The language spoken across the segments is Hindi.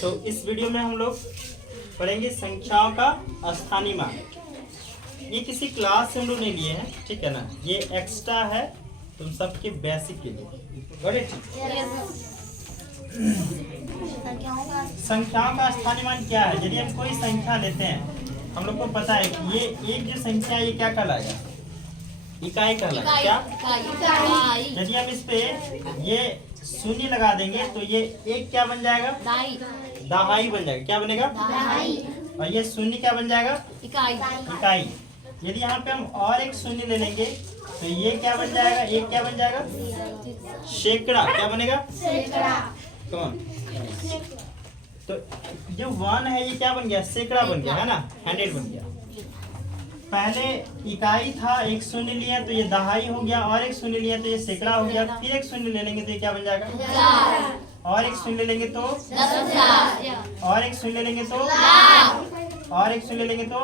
तो इस वीडियो में हम लोग पढ़ेंगे संख्याओं का स्थानीय मान। ये किसी क्लास से हम लोग नहीं लिए हैं, ठीक है ना, ये एक्स्ट्रा है तुम सबके बेसिक के लिए। बड़े संख्याओं का स्थानीय मान क्या है? यदि हम कोई संख्या लेते हैं, हम लोग को पता है कि ये एक जो संख्या है ये क्या कहलाएगा? इकाई कहलाएगा। क्या इकाई? यदि हम इस पे ये शून्य लगा देंगे तो ये एक क्या बन जाएगा? दहाई बन जाएगा। क्या बनेगा? दहाई। और ये शून्य क्या बन जाएगा? इकाई। यदि यहाँ पे हम और एक शून्य ले लेंगे तो ये क्या बन जाएगा? एक क्या बन जाएगा? सैकड़ा। क्या बनेगा? कौन? तो जो 1 है ये क्या बन गया? सैकड़ा बन गया, है ना, 100 बन गया। पहले इकाई था, एक शून्य लिया तो ये दहाई हो गया, और एक शून्य लिया तो ये सैकड़ा हो गया, फिर एक शून्य ले लेंगे तो ये क्या बन जाएगा? और एक शून्य लेंगे तो और एक शून्य लेंगे तो और एक शून्य लेंगे तो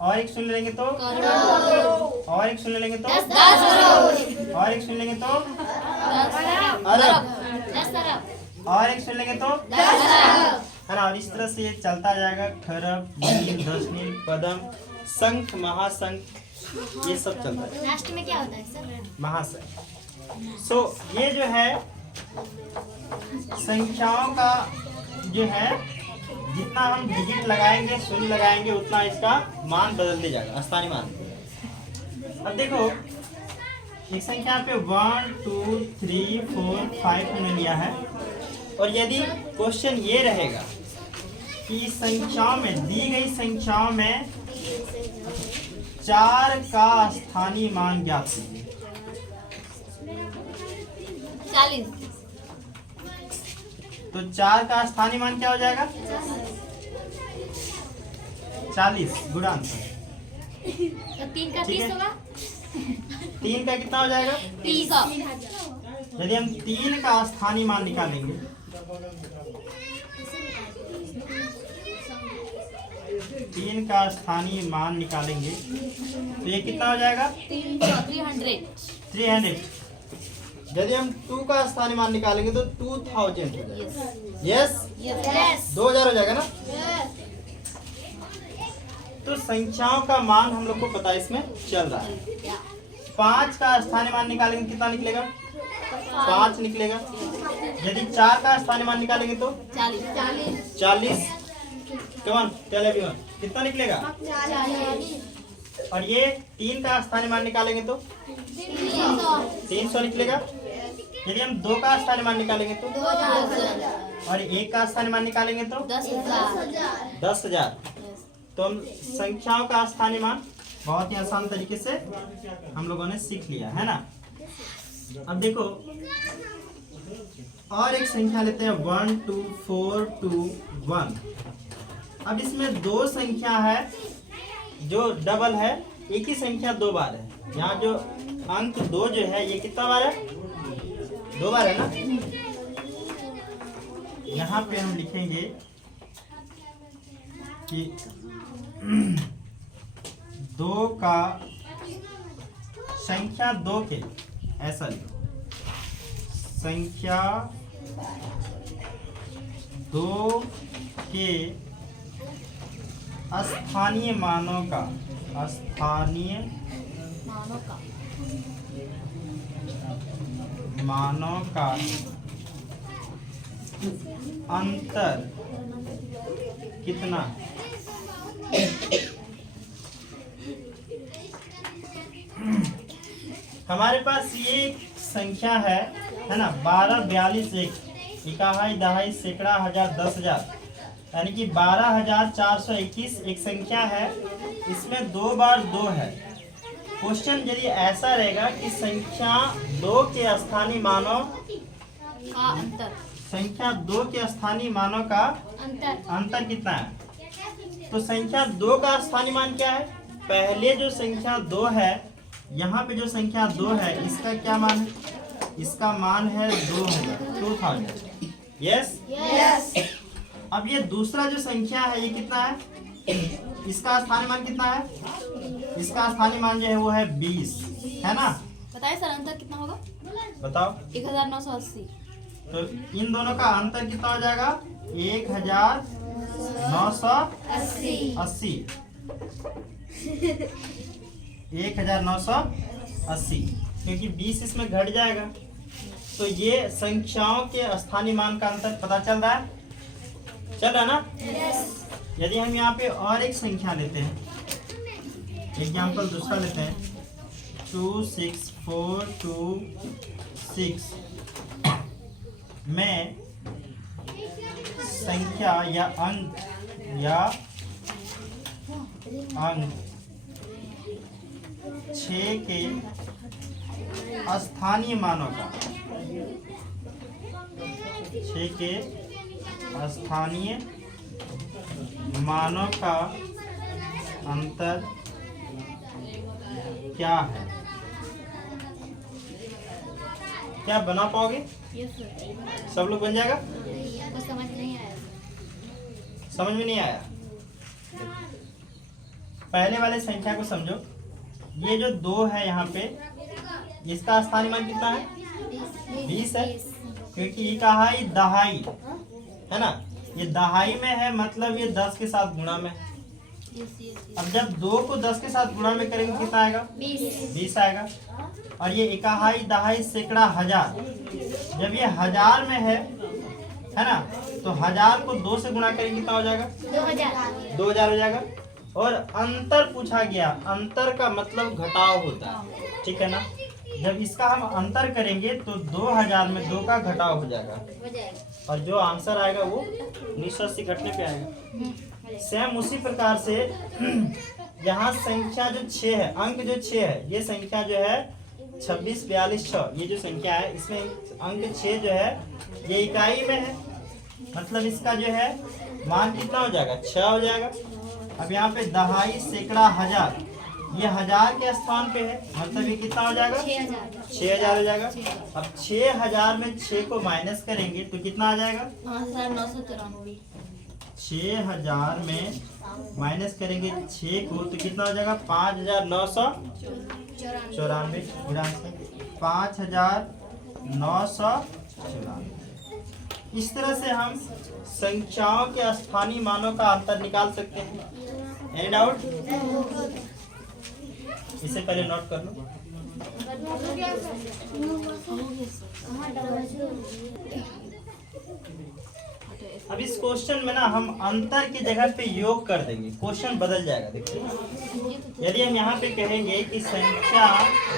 और एक शून्य लेंगे तो और एक शून्य लेंगे तो और एक शून्य लेंगे तो अरब, और एक शून्य लेंगे तो है ना। और इस तरह से ये चलता जाएगा। खरब, नील, दशनील, पदम, शंख, महाशंख, ये सब चलता है। लास्ट में क्या होता है सर? महाशंख। सो ये जो है संख्याओं का जो है, जितना हम डिजिट लगाएंगे, शून्य लगाएंगे, उतना इसका मान बदलते जाएगा, स्थानीय मान। अब देखो एक संख्या पे 1 2 3 4 5 हमने लिया है, और यदि क्वेश्चन ये रहेगा कि संख्याओं में, दी गई संख्याओं में 4 का स्थानीय मान ज्ञात कीजिए। 40। तो 4 का स्थानीय मान क्या हो जाएगा? 40। Good answer. तो 3 का 30 होगा। 3 का कितना हो जाएगा? 30। यदि हम 3 का स्थानीय मान निकालेंगे, 3 का स्थानीय मान निकालेंगे तो ये कितना हो जाएगा? 300। यदि हम 2 का स्थानीय मान निकालेंगे तो 2000 हो जाएगा। यस 2000 हो जाएगा ना। तो संख्याओं का मान हम लोग को पता है, इसमें चल रहा है। 5 का स्थानीय मान निकालेंगे कितना निकलेगा? 5 निकलेगा। यदि 4 का स्थानीय मान निकालेंगे तो 40। कौन? कितना निकलेगा? और ये 3 का स्थानीय मान निकालेंगे तो 300 निकलेगा। यदि हम 2 का स्थानीय मान निकालेंगे तो और 1 का स्थानीय मान निकालेंगे तो 10,000। तो हम संख्याओं का स्थानीय मान बहुत ही आसान तरीके से हम लोगों ने सीख लिया है ना। अब देखो और एक संख्या लेते हैं, 1 2 4 2 1। अब इसमें 2 संख्या है जो डबल है, एक ही संख्या 2 बार है। यहाँ जो अंक 2 जो है ये कितना बार है? 2 बार है ना। यहाँ पे हम लिखेंगे कि 2 का संख्या 2 के, ऐसा लिखो, संख्या 2 के स्थानीय मानों का अंतर कितना? हमारे पास ये संख्या है ना, 12 42 1 इकाई दहाई सैकड़ा हजार 10,000, यानी कि 12,421 एक संख्या है। इसमें 2 बार 2 है। क्वेश्चन यदि ऐसा रहेगा कि संख्या 2 के स्थानीय मानों का अंतर, संख्या 2 के स्थानीय मानों का अंतर कितना है? तो संख्या 2 का स्थानीय मान क्या है? पहले जो संख्या 2 है, यहाँ पे जो संख्या 2 है, इसका क्या मान है? इसका मान है 2000। यस। अब ये दूसरा जो संख्या है ये कितना है? इसका स्थानीय मान कितना है? इसका स्थानीय मान जो है वो है 20, है ना। बताइए सर अंतर कितना होगा? बताओ। 1980। तो इन दोनों का अंतर कितना हो जाएगा? 1980। 1980, क्योंकि 20 इसमें घट जाएगा। तो ये संख्याओं के स्थानीय मान का अंतर पता चल रहा है, चल रहा है ना? यदि हम यहाँ पे और एक संख्या लेते हैं, एग्जाम्पल दूसरा लेते हैं, 26426 में संख्या या अंक 6 के स्थानीय मानों का, 6 के स्थानीय मानों का अंतर क्या है? क्या बना पाओगे? सब लोग बन जाएगा? को समझ नहीं आया। समझ में नहीं आया? पहले वाले संख्या को समझो। ये जो 2 है यहाँ पे, इसका स्थानीय मान कितना है? 20 है, क्योंकि ये कहा है दहाई है ना, ये दहाई में है, मतलब ये 10 के साथ गुणा में। अब जब 2 को 10 के साथ गुणा में करेंगे कितना आएगा? 20 आएगा। और ये इकाई, दहाई, सैकड़ा, हजार, जब ये हजार में है ना, तो 1000 को 2 से गुणा करेंगे कितना हो जाएगा? 2000 हो जाएगा। और अंतर पूछा गया, अंतर का मतलब घटाव होता है, ठीक है ना? जब इसका हम अंतर करेंगे तो 2000 में 2 का घटाव हो जाएगा, और जो आंसर आएगा वो 1980 घटने पे आएगा। सेम उसी प्रकार से यहाँ संख्या जो 6 है, अंक जो 6 है, ये संख्या जो है 26 42 6, ये जो संख्या है इसमें अंक 6 जो है ये इकाई में है, मतलब इसका जो है मान कितना हो जाएगा? 6 हो जाएगा। अब यहाँ पे दहाई, सैकड़ा, हजार, ये हजार के स्थान पे है, मतलब ये कितना हो जाएगा? 6000 हो जाएगा। अब 6000 में 6 को माइनस करेंगे तो कितना आ जाएगा? 6000 में माइनस करेंगे 6 को तो कितना हो जाएगा? 5994, 5994। इस तरह से हम संख्याओं के स्थानीय मानों का अंतर निकाल सकते हैं। Any doubt? इसे पहले नोट कर लो। अब इस क्वेश्चन में ना हम अंतर की जगह पे योग कर देंगे, क्वेश्चन बदल जाएगा। देखिए, यदि हम यहाँ पे कहेंगे कि संख्या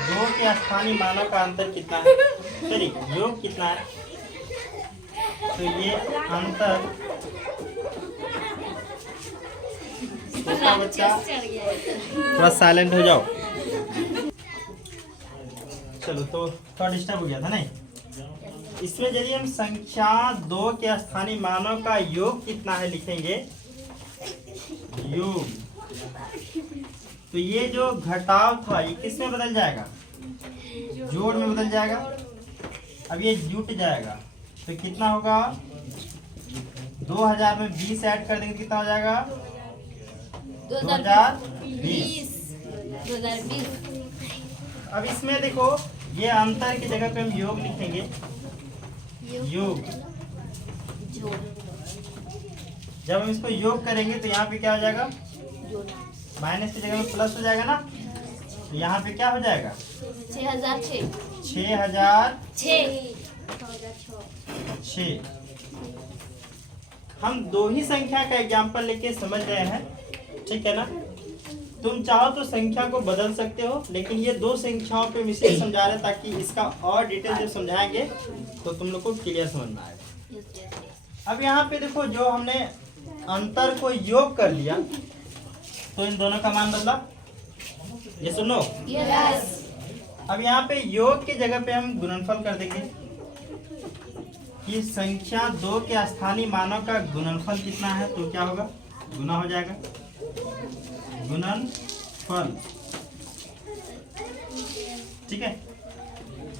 2 के स्थानीय मानों का अंतर कितना है, चलिए योग कितना है, तो ये अंतर, बच्चा थोड़ा साइलेंट हो जाओ। चलो, तो थोड़ा डिस्टर्ब हो गया था नहीं? इसमें यदि हम संख्या 2 के स्थानीय मानों का योग कितना है लिखेंगे, योग, तो ये जो घटाव था ये किस में बदल जाएगा? जोड़ में बदल जाएगा। अब ये जुट जाएगा तो कितना होगा? 2000 में 20 ऐड कर देंगे कितना हो जाएगा? 2020। अब इसमें देखो, ये अंतर की जगह पे हम योग लिखेंगे, योग। जब हम इसको योग करेंगे तो यहाँ पे क्या हो जाएगा? माइनस की जगह में प्लस हो जाएगा ना, तो यहाँ पे क्या हो जाएगा? 6006। हम 2 ही संख्या का एग्जाम्पल लेके समझ रहे हैं, ठीक है ना? तुम चाहो तो संख्या को बदल सकते हो, लेकिन ये 2 संख्याओं पे मिश्रित समझा रहे हैं ताकि इसका और डिटेल जब समझाएंगे तो तुम लोग को क्लियर समझ में आएगा। अब यहाँ पे देखो, जो हमने अंतर को योग कर लिया तो इन दोनों का मान बदला, ये सुनो। अब यहाँ पे योग की जगह पे हम गुणनफल कर देंगे कि संख्या 2 के स्थानीय मानों का गुणनफल कितना है, तो क्या होगा? गुना हो जाएगा, गुणनफल, ठीक है?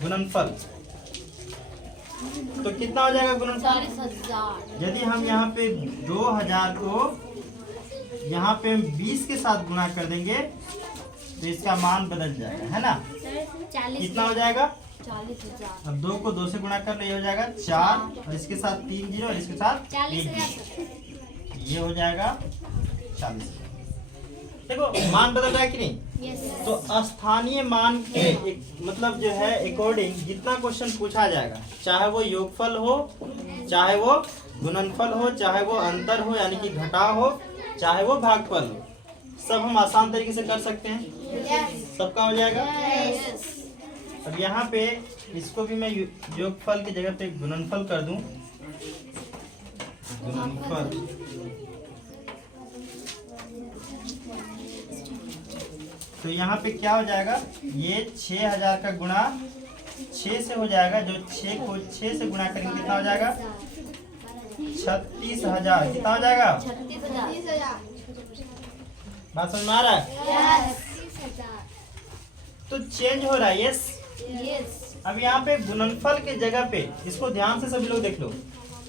गुणनफल तो कितना हो जाएगा गुणनफल? यदि हम यहाँ पे 2000 को यहाँ पे हम 20 के साथ गुणा कर देंगे तो इसका मान बदल जाएगा, है ना? कितना हो जाएगा? 40,000। अब 2 को 2 से गुणा कर लो, ये हो जाएगा 4 और इसके साथ 3 जीरो और इसके साथ 40,000। ये हो जाएगा 40,000। देखो मान बदल रहा है कि नहीं? यस। तो स्थानीय मान के मतलब जो है अकॉर्डिंग जितना क्वेश्चन पूछा जाएगा, चाहे वो योगफल हो, चाहे वो गुणनफल हो, चाहे वो अंतर हो यानी कि घटाव हो, चाहे वो भागफल हो, सब हम आसान तरीके से कर सकते हैं। सबका हो जाएगा। अब यहाँ पे इसको भी मैं योगफल की जगह पे गुणनफल कर दूं। गुणनफल तो यहाँ पे क्या हो जाएगा, ये 6000 का गुणा 6 से हो जाएगा, जो 6 को 6 से गुणा करेंगे कितना हो जाएगा, 36,000। कितना हो जाएगा, 36,000। बात समझ में आ रहा है? तो चेंज हो रहा है। यस। अब यहाँ पे गुणनफल के जगह पे, इसको ध्यान से सभी लोग देख लो,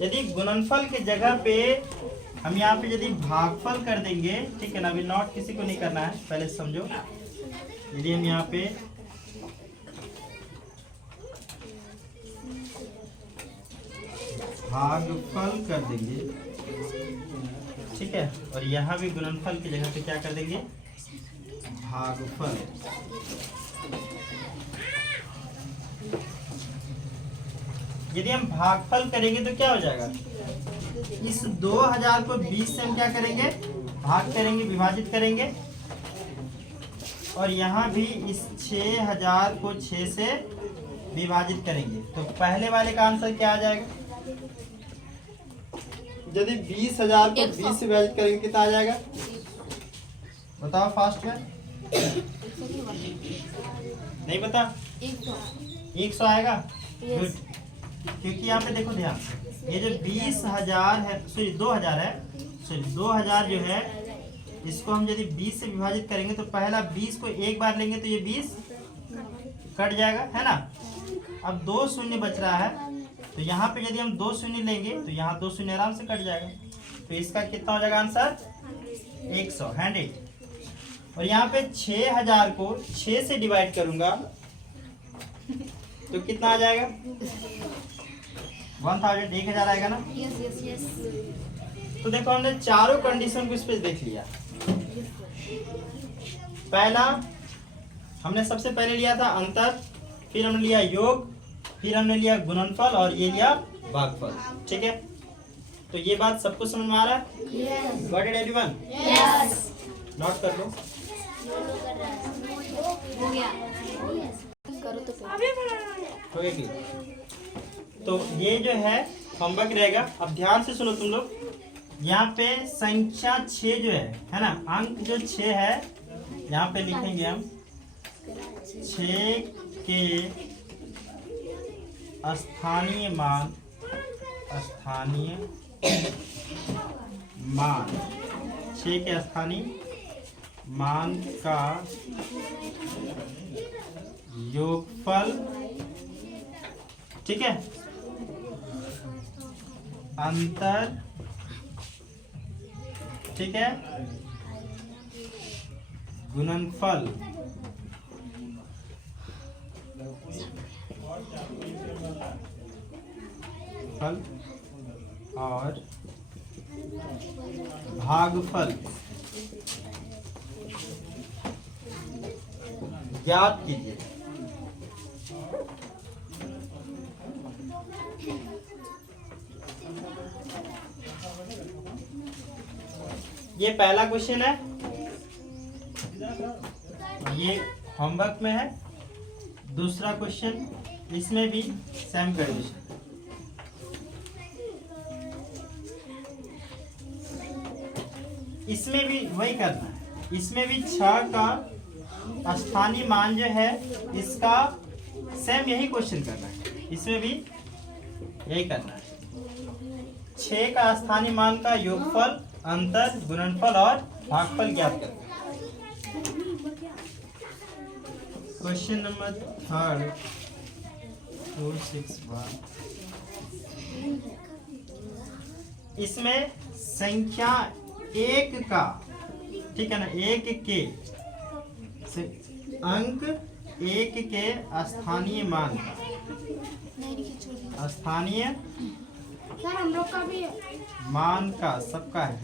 यदि गुणनफल के जगह पे हम यहाँ पे यदि भागफल कर देंगे, ठीक है ना, अभी नोट किसी को नहीं करना है, पहले समझो। यदि हम यहाँ पे भागफल कर देंगे, ठीक है, और यहाँ भी गुणनफल की जगह पे क्या कर देंगे, भागफल। यदि हम भागफल करेंगे तो क्या हो जाएगा, इस 2000 को 20 से हम क्या करेंगे, भाग करेंगे, विभाजित करेंगे, और यहाँ भी इस 6000 को 6 से विभाजित करेंगे। तो पहले वाले का आंसर क्या आ जाएगा, यदि 20,000 को 20 से विभाजित करेंगे कितना आ जाएगा, बताओ फास्ट में। नहीं पता? 100 आएगा। गुड। क्योंकि यहाँ पे देखो ध्यान, ये जो 20,000 है, सॉरी 2000 है, सॉरी 2000 जो है, इसको हम यदि 20 से विभाजित करेंगे तो पहला 20 को एक बार लेंगे तो ये 20 कट जाएगा, है ना। अब 2 शून्य बच रहा है, तो यहाँ पे यदि हम 2 शून्य लेंगे तो यहाँ 2 शून्य आराम से कट जाएगा। तो इसका कितना हो जाएगा आंसर, 100। Hand it. और यहाँ पे 6000 को 6 से डिवाइड करूंगा तो कितना आ जाएगा, 1000, 1000 आएगा ना। यस। तो देखो हमने चारों कंडीशन को इस पे देख लिया। पहला हमने सबसे पहले लिया था अंतर, फिर हमने लिया योग, फिर हमने लिया गुणनफल और ये लिया भागफल, ठीक है। तो ये बात सबको समझ में आ रहा है? Got it everyone? नोट कर लो। हो गया। करो तो हो गया कि? तो ये जो है होमवर्क रहेगा। अब ध्यान से सुनो तुम लोग, यहाँ पे संख्या 6 जो है ना, अंक जो 6 है, यहाँ पे लिखेंगे हम 6 के स्थानीय मान, स्थानीय मान, 6 के स्थानीय मान का योगफल, ठीक है, अंतर, ठीक है, गुणनफल, फल और भागफल ज्ञात कीजिए। ये पहला क्वेश्चन है, ये होमवर्क में है। दूसरा क्वेश्चन, इसमें भी सेम कंडीशन, इसमें भी वही करना है। इसमें भी 6 का स्थानीय मान जो है, इसका सेम यही क्वेश्चन करना है, इसमें भी यही करना है। 6 का स्थानीय मान का योगफल, अंतर, गुणनफल और भागफल ज्ञात करना है। क्वेश्चन नंबर 3 461, इसमें संख्या 1 का, ठीक है ना, 1 के अंक 1 के स्थानीय मान का स्थानीय सर हम लोग का भी मान का, सबका है,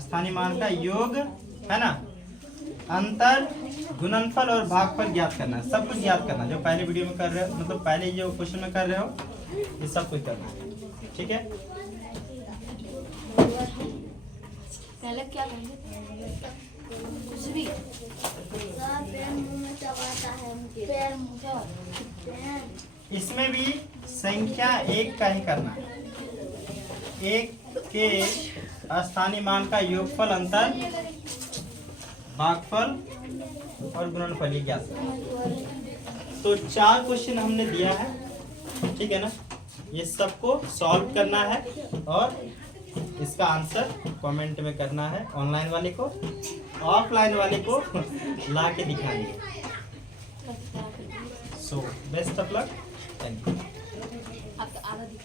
स्थानीय मान का योग है ना, अंतर, गुणनफल और भागफल ज्ञात करना है। सब कुछ ज्ञात करना, जो पहले वीडियो में कर रहे हो, मतलब पहले जो क्वेश्चन में कर रहे हो, ये सब कुछ करना है। ठीक है, पहले क्या करेंगे? कुछ भी पैर मुंह में चबाता है, पैर मुंह में। इसमें भी संख्या एक का ही करना है। एक के स्थानीय मान का योगफल, अंतर, भागफल और गुणनफल ये ज्ञात करना है। तो 4 क्वेश्चन हमने दिया है, ठीक है ना, ये सबको सॉल्व करना है और इसका आंसर कमेंट में करना है। ऑनलाइन वाले को, ऑफलाइन वाले को ला के दिखाएंगे। So best of luck, thank you. आपका आधा दिख